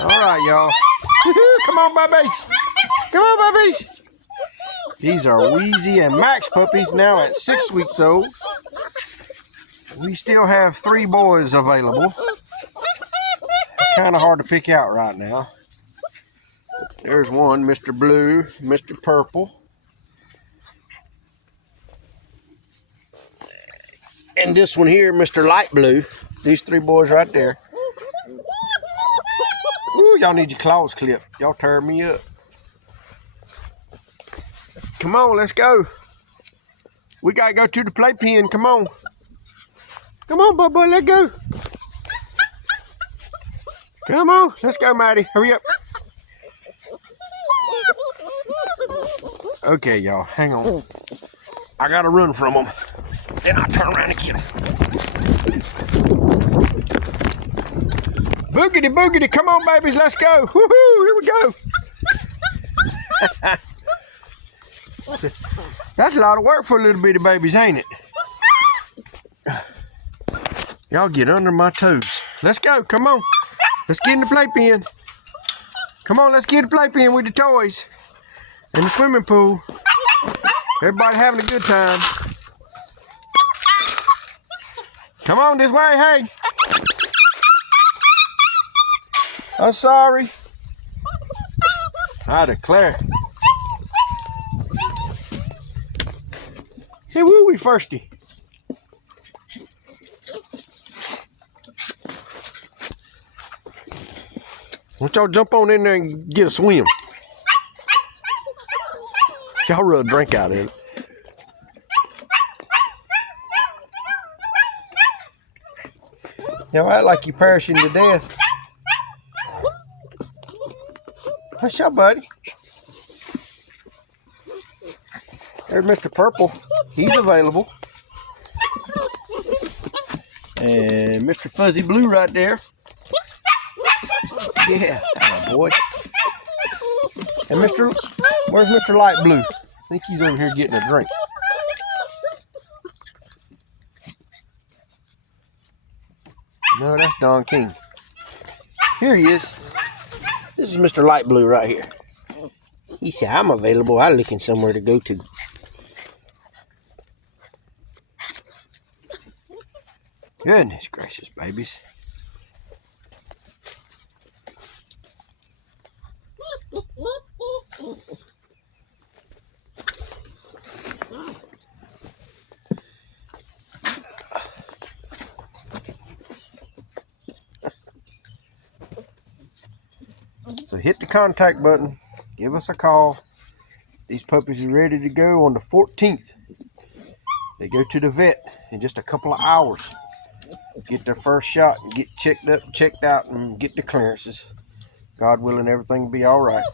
All right, y'all. Come on, babies. Come on, babies. These are Wheezy and Max puppies now at 6 weeks old. We still have 3 boys available. Kind of hard to pick out right now. There's one, Mr. Blue, Mr. Purple. And this one here, Mr. Light Blue. These 3 boys right there. Ooh, y'all need your claws clipped. Y'all tear me up. Come on, let's go. We gotta go to the playpen. Come on. Come on, Bubba, let's go. Come on, let's go, Maddie. Hurry up. Okay, y'all, hang on. I gotta run from them. Then I turn around and get them. Boogity, boogity, come on, babies, let's go. Woohoo, here we go. That's a lot of work for little bitty babies, ain't it? Y'all get under my toes. Let's go, come on. Let's get in the playpen. Come on, let's get in the playpen with the toys. And the swimming pool. Everybody having a good time. Come on this way, hey. I'm sorry. I declare. Say woo, we thirsty. Why don't y'all jump on in there and get a swim? Y'all run a drink out of it. Y'all act like you perishing to death. What's up, buddy? There's Mr. Purple. He's available. And Mr. Fuzzy Blue right there. Yeah, boy. And where's Mr. Light Blue? I think he's over here getting a drink. No, that's Don King. Here he is. This is Mr. Light Blue right here. He said, I'm available. I'm looking somewhere to go to. Goodness gracious, babies. So hit the contact button, give us a call. These puppies are ready to go on the 14th. They go to the vet in just a couple of hours. Get their first shot and get checked up, checked out, and get the clearances. God willing, everything will be all right.